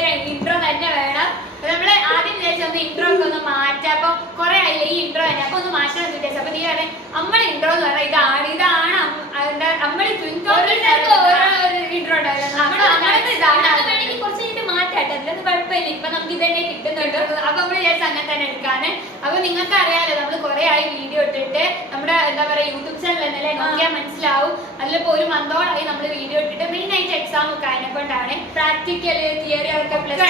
ഒരു ഇൻട്രോ തന്നെ വേണം. നമ്മള് ആദ്യം വിചാരിച്ചു ഒന്ന് ഇൻട്രോ ഒക്കെ ഒന്ന് മാറ്റാം. അപ്പൊ കുറെ ആയില്ലേ ഈ ഇൻട്രോ തന്നെ, അപ്പൊ ഒന്ന് മാറ്റാൻ വിചാരിച്ചു. അപ്പൊ നീ പറഞ്ഞ നമ്മളെ ഇൻട്രോ എന്ന് പറഞ്ഞാൽ ഇതാണ് നമ്മള് ഇൻട്രോ വേണമെങ്കിൽ കുറച്ച് കഴിഞ്ഞിട്ട് മാറ്റാട്ടെ, അതിലൊന്നും കുഴപ്പമില്ല. ഇപ്പൊ നമുക്ക് ഇതന്നെ കിട്ടുന്നുണ്ട്. അപ്പൊ നമ്മൾ വിചാരിച്ചു അങ്ങനെ തന്നെ എടുക്കാന്. അപ്പൊ നിങ്ങൾക്ക് അറിയാലോ നമ്മൾ കുറെ ആയി വീഡിയോ ഇട്ടിട്ട്, നമ്മുടെ എന്താ പറയാ യൂട്യൂബ് ചാനൽ എന്നല്ലേ നോക്കിയാൽ മനസ്സിലാവും. അതിലിപ്പോ ഒരു മന്തോളായി നമ്മൾ വീഡിയോ ഇട്ടിട്ട്. മെയിൻ ആയിട്ട് എക്സാം ഒക്കെ അതിനെക്കൊണ്ടാണ്. പ്രാക്ടിക്കല് തിയറി ഒക്കെ പ്ലസ്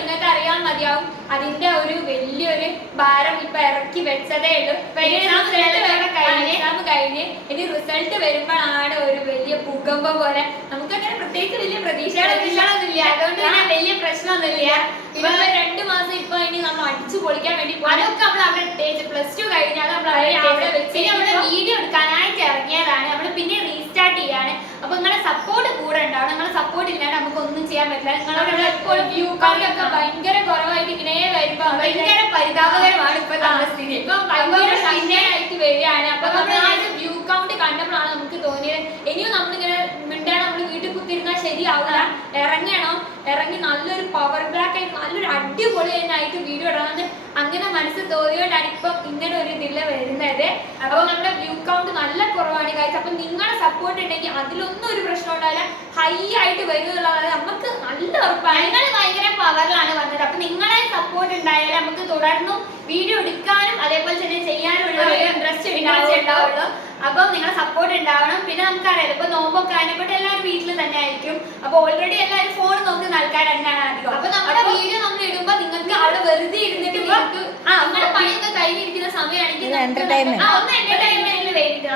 നിങ്ങൾക്ക് അറിയാൻ മതിയാവും. അതിന്റെ ഒരു വലിയൊരു ഭാരം ഇപ്പൊ ഇറക്കി വെച്ചതേ ഉള്ളൂ. എക്സാം കഴിഞ്ഞ് ഇനി റിസൾട്ട് വരുമ്പോഴാണ് ഒരു വലിയ ഭൂകമ്പം പോലെ. നമുക്കങ്ങനെ പ്രത്യേകിച്ച് വലിയ പ്രതീക്ഷകളൊന്നുമില്ല. അതുകൊണ്ട് തന്നെ വലിയ പ്രശ്നമൊന്നുമില്ല. ഇപ്പൊ 2 മാസം ഇപ്പൊ ഇനി നമ്മൾ അടിച്ചു പൊളിക്കാൻ വേണ്ടി അതൊക്കെ നമ്മൾ അവിടെ ഇട്ടേച്ച് പ്ലസ് 2 കഴിഞ്ഞാൽ നമ്മൾ അവിടെ വെച്ച് നമ്മള് വീഡിയോ എടുക്കാനായിട്ട് ഇറങ്ങിയതാണ്. നമ്മള് പിന്നെ റീസ്റ്റാർട്ട് ചെയ്യാണ്. അപ്പൊ നിങ്ങളെ സപ്പോർട്ട് കൂടെ ഉണ്ടാവും. നിങ്ങളെ സപ്പോർട്ട് ഇല്ലാണ്ട് നമുക്ക് ഒന്നും ചെയ്യാൻ പറ്റില്ല. നിങ്ങളോട് എപ്പോഴും വ്യൂ കൗണ്ട് ഒക്കെ ഭയങ്കര കുറവായിട്ട് ഇങ്ങനെ വരുമ്പോ ഭയങ്കര പരിതാപകരമാണ് ഇപ്പൊ നമ്മുടെ സ്ഥിതി. ഇപ്പൊ ഭയങ്കര ആയിട്ട് വരികയാണ്. അപ്പൊ നമ്മൾ വ്യൂ കൗണ്ട് കണ്ടപ്പോഴാണ് നമുക്ക് തോന്നിയത് ഇനിയും നമ്മളിങ്ങനെ മിണ്ടാണ് നമ്മൾ വീട്ടിൽ കുത്തിരുന്നാൽ ശരിയാവില്ല. ഇറങ്ങി നല്ലൊരു പവർ ബ്ലാക്ക് ആയിട്ട് നല്ലൊരു അടിപൊളി ആയിട്ട് വീഡിയോ ഇടണമെന്ന് അങ്ങനെ മനസ്സ് തോന്നിയോണ്ടാണ് ഇപ്പം ഇങ്ങനെ ഒരു ഇതില് വരുന്നത്. അപ്പൊ നമ്മുടെ വ്യൂ കൗണ്ട് നല്ല കുറവാണ് ഗൈസ്. അപ്പൊ നിങ്ങളുടെ സപ്പോർട്ട് ഉണ്ടെങ്കിൽ അതിലൊന്നും ഒരു പ്രശ്നം ഉണ്ടാവില്ല. ഹൈ ആയിട്ട് വരും എന്നുള്ളത് നമുക്ക് നല്ല ഉറപ്പാണ്. നിങ്ങൾ ഭയങ്കര പവറിലാണ് വന്നത്. അപ്പൊ നിങ്ങളെ സപ്പോർട്ട് ഉണ്ടായാലേ നമുക്ക് തുടർന്നും വീഡിയോ എടുക്കാനും അതേപോലെ തന്നെ ചെയ്യാനുള്ള ഇൻട്രസ്റ്റ് ഉണ്ടാവുള്ളൂ. അപ്പൊ നിങ്ങളെ സപ്പോർട്ട് ഉണ്ടാവണം. പിന്നെ നമുക്കറിയാലോ ഇപ്പൊ നോമ്പൊക്കെ അതിനെക്കൊണ്ട് എല്ലാവരും വീട്ടിൽ തന്നെ ആയിരിക്കും. അപ്പൊ ഓൾറെഡി എല്ലാവരും ഫോൺ നോക്കുന്ന ആൾക്കാർ തന്നെയാണ് അധികം. അപ്പൊ നമ്മുടെ വീഡിയോ നമ്മൾ ഇടുമ്പോ നിങ്ങൾക്ക് അവിടെ വെറുതെ ഇരുന്നിട്ട് നിങ്ങൾക്ക് നിങ്ങളുടെ പണിയൊക്കെ കഴിഞ്ഞിരിക്കുന്ന സമയമാണെങ്കിൽ ഒന്ന് എന്റർടൈൻമെന്റിൽ വേണ്ടിട്ട്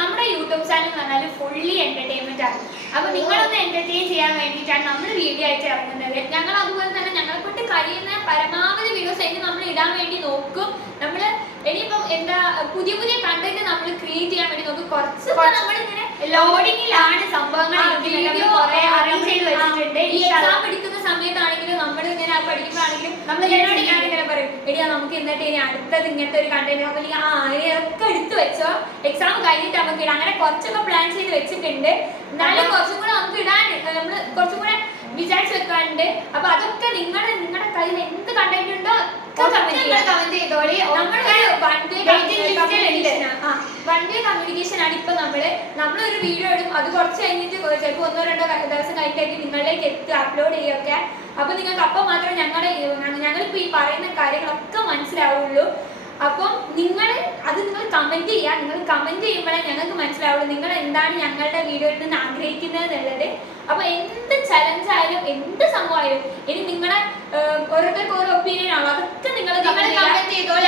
നമ്മുടെ യൂട്യൂബ് ചാനൽ എന്ന് പറഞ്ഞാൽ ഫുള്ളി എന്റർടൈൻമെന്റ് ആണ്. അപ്പൊ നിങ്ങളൊന്ന് എന്റർടൈൻ ചെയ്യാൻ വേണ്ടിയിട്ടാണ് നമ്മൾ വീഡിയോ ആയിട്ട് ഇറങ്ങുന്നത്. ഞങ്ങൾ അതുപോലെ തന്നെ ഞങ്ങളെ കൊണ്ട് കഴിയുന്ന പരമാവധി വീഡിയോസ് ആയിട്ട് നമ്മൾ ഇടാൻ വേണ്ടി നോക്കും. നമ്മള് ഇനിയിപ്പം എന്താ പുതിയ കണ്ടന്റ് നമ്മൾ ക്രിയേറ്റ് ചെയ്യാൻ വേണ്ടി നോക്കും. കുറച്ച് നമ്മളിങ്ങനെ ലോഡിങ്ങിലാണ് സംഭവങ്ങൾ. എക്സാം എടുക്കുന്ന സമയത്താണെങ്കിലും നമ്മൾ ഇങ്ങനെ പഠിക്കുമ്പോഴാണെങ്കിലും നമ്മൾ ഞാനിങ്ങനെ പറയും എടിയാ നമുക്ക് എന്നിട്ട് ഇനി അടുത്തത് ഇങ്ങനത്തെ ഒരു കണ്ടന്റ് ഒക്കെ എടുത്തു വെച്ചോ, എക്സാം കഴിഞ്ഞിട്ട് നമുക്ക് ഇടാം. അങ്ങനെ കുറച്ചൊക്കെ പ്ലാൻ ചെയ്ത് വെച്ചിട്ടുണ്ട്. എന്നാലും കുറച്ചും കൂടെ നമുക്ക് ഇടാൻ നമ്മൾ കുറച്ചും കൂടെ വിചാരിച്ചു വെക്കാറുണ്ട്. അപ്പൊ അതൊക്കെ നിങ്ങളുടെ കയ്യിൽ എന്ത് കണ്ടന്റ് ഉണ്ടോ കമന്റ് ചെയ്തോളി. വൺ ഡേ കമ്മ്യൂണിക്കേഷൻ ആണ്. ഇപ്പൊ നമ്മളൊരു വീഡിയോ ഇടും, അത് കുറച്ച് കഴിഞ്ഞിട്ട് ചിലപ്പോൾ 1-2 ദിവസം കഴിഞ്ഞിട്ട് നിങ്ങളിലേക്ക് അപ്ലോഡ് ചെയ്യൊക്കെ. അപ്പൊ നിങ്ങൾക്ക് അപ്പം മാത്രമേ ഞങ്ങളിപ്പോ ഈ പറയുന്ന കാര്യങ്ങളൊക്കെ മനസ്സിലാവുള്ളൂ. അപ്പം നിങ്ങൾ കമന്റ് ചെയ്യുക. നിങ്ങൾ കമന്റ് ചെയ്യുമ്പോഴേ ഞങ്ങൾക്ക് മനസ്സിലാവുള്ളൂ നിങ്ങൾ എന്താണ് ഞങ്ങളുടെ വീഡിയോയിൽ നിന്ന് ആഗ്രഹിക്കുന്നത് എന്നുള്ളത്. അപ്പൊ എന്ത് ചലഞ്ച് ആയാലും എന്ത് സംഭവമായാലും ഇനി നിങ്ങളെ ഓരോരുത്തർക്ക് ഓരോ ഒപ്പീനിയൻ ആണോ അതൊക്കെ നിങ്ങൾ കമന്റ് ചെയ്തോളൂ.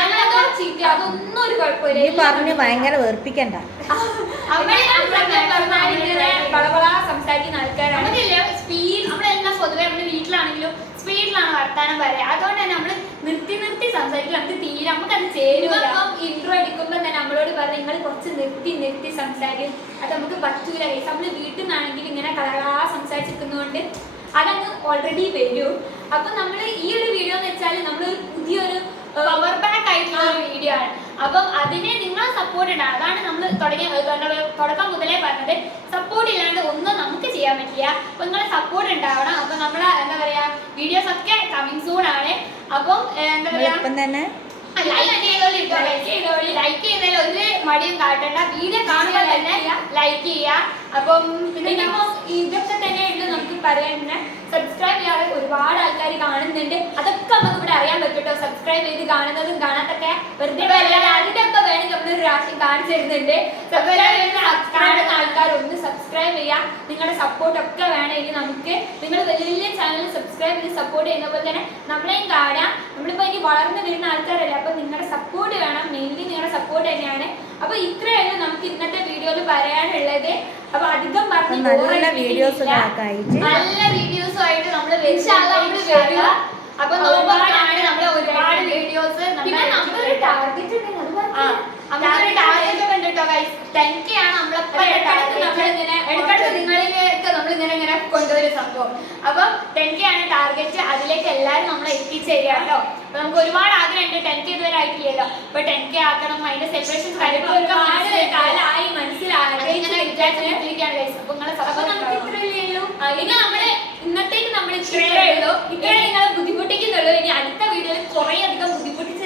അതൊന്നും ഒരു കുഴപ്പമില്ല. ഭയങ്കര വെറുപ്പിക്കണ്ട. സംസാരിക്കുന്ന ആൾക്കാരാണ്. സ്പീഡ് നമ്മളെല്ലാം പൊതുവെ നമ്മുടെ വീട്ടിലാണെങ്കിലും സ്പീഡിലാണ് വർത്താനം പറയാം. അതുകൊണ്ട് തന്നെ നമ്മള് നിർത്തി സംസാരിക്കും. നമുക്ക് തീരെ നമുക്കത് ചേരും. ഇൻട്രോ എടുക്കുമ്പോൾ തന്നെ നമ്മളോട് പറഞ്ഞ നിങ്ങൾ കുറച്ച് നിർത്തി സംസാരിക്കും. അത് നമുക്ക് പറ്റൂല. നമ്മള് വീട്ടിൽ നിന്നാണെങ്കിൽ ഇങ്ങനെ കളകളാ സംസാരിച്ചിരിക്കുന്നതുകൊണ്ട് അതങ്ങ് ഓൾറെഡി വരും. അപ്പൊ നമ്മൾ ഈ ഒരു വീഡിയോ എന്ന് വെച്ചാൽ നമ്മളൊരു പുതിയൊരു പവർ ബാക്ക് ആയിട്ടുള്ള ഒരു വീഡിയോ ആണ്. അപ്പം അതിനെ നിങ്ങളെ സപ്പോർട്ട് ഉണ്ടാകും. അതാണ് നമ്മൾ തുടക്കം മുതലേ പറഞ്ഞത്. സപ്പോർട്ട് ഇല്ലാണ്ട് ഒന്നും നമുക്ക് ചെയ്യാൻ പറ്റില്ല. അപ്പൊ നിങ്ങളെ സപ്പോർട്ട് ഉണ്ടാവണം. അപ്പൊ നമ്മളെ എന്താ പറയാ വീഡിയോസ് ഒക്കെ കമ്മിങ് സൂൺ ആണ്. അപ്പം എന്താ പറയാ ലൈക്ക് ചെയ്തതിൽ ഒരു മടിയും കാട്ടണ്ട. വീഡിയോ കാണുമ്പോൾ തന്നെ ലൈക്ക് ചെയ്യുക. അപ്പം ഇതൊക്കെ തന്നെ ഉള്ളു നമുക്ക് പറയാൻ. സബ്സ്ക്രൈബ് ചെയ്യാതെ ഒരുപാട് ആൾക്കാർ കാണുന്നുണ്ട്. അതൊക്കെ നമുക്ക് ഇവിടെ അറിയാൻ പറ്റും കേട്ടോ. സബ്സ്ക്രൈബ് ചെയ്ത് കാണുന്നതും കാണാത്തൊക്കെ വെറുതെ അതിന്റെ ഒക്കെ വേണമെങ്കിൽ നമ്മളൊരു രാശി കാണിച്ചു തരുന്നുണ്ട്. കാണുന്ന ആൾക്കാർ ഒന്ന് സബ്സ്ക്രൈബ് ചെയ്യുക. നിങ്ങളുടെ സപ്പോർട്ട് ഒക്കെ വേണമെങ്കിൽ നമുക്ക് നിങ്ങൾ വലിയ ചാനൽ സബ്സ്ക്രൈബ് ചെയ്ത് സപ്പോർട്ട് ചെയ്യുന്ന പോലെ തന്നെ നമ്മളെയും കാണാം. നമ്മളിപ്പോ ഇനി വളർന്നു വരുന്ന ആൾക്കാരല്ലേ. അപ്പൊ നിങ്ങളുടെ സപ്പോർട്ട് വേണം. മെയിൻലി നിങ്ങളുടെ സപ്പോർട്ട് തന്നെയാണ്. അപ്പൊ ഇത്രയല്ല നമുക്ക് ഇന്നത്തെ വീഡിയോയിൽ പറയാനുള്ളത്. അപ്പൊ അധികം നല്ല വീഡിയോസും ആയിട്ട് നമ്മള് വരിക. അപ്പൊ നോമ്പാണ് നമ്മള് ഒരുപാട് വീഡിയോസ്. പിന്നെ നമ്മളൊരു ടാർഗറ്റ് ഒക്കെ ഉണ്ട് കേട്ടോ ഗൈസ്. 10K ആണ് നമ്മളിപ്പോ ഇടക്കിടക്ക് നിങ്ങളിലേക്ക് നമ്മളിങ്ങനെ കൊണ്ടുവരും സംഭവം. അപ്പൊ 10K ആണ് ടാർഗറ്റ്. അതിലേക്ക് എല്ലാവരും നമ്മളെ എത്തിച്ചേരുക കേട്ടോ. അപ്പൊ നമുക്ക് ഒരുപാട് ആഗ്രഹമുണ്ട്. 10K ഇതുവരെ ആയിട്ടില്ലല്ലോ. അപ്പൊ 10K ആക്കണം. അതിന്റെ സെലിബ്രേഷൻസ് കാര്യങ്ങളൊക്കെ കാലമായി മനസ്സിലാക്കി. അപ്പൊ നിങ്ങളെ സപ്പോർട്ട് നമുക്ക് ഇത്രയല്ലേ ഉള്ളൂ. ഇനി നമ്മള് ഇന്നത്തേക്ക് നമ്മൾ ഇത്രയേ ഉള്ളൂ. ഇത്രയും നിങ്ങളെ ബുദ്ധിമുട്ടിക്കുന്നുള്ളൂ. ഇനി അടുത്ത വീഡിയോയിൽ കുറെ അധികം ബുദ്ധിമുട്ടിച്ച്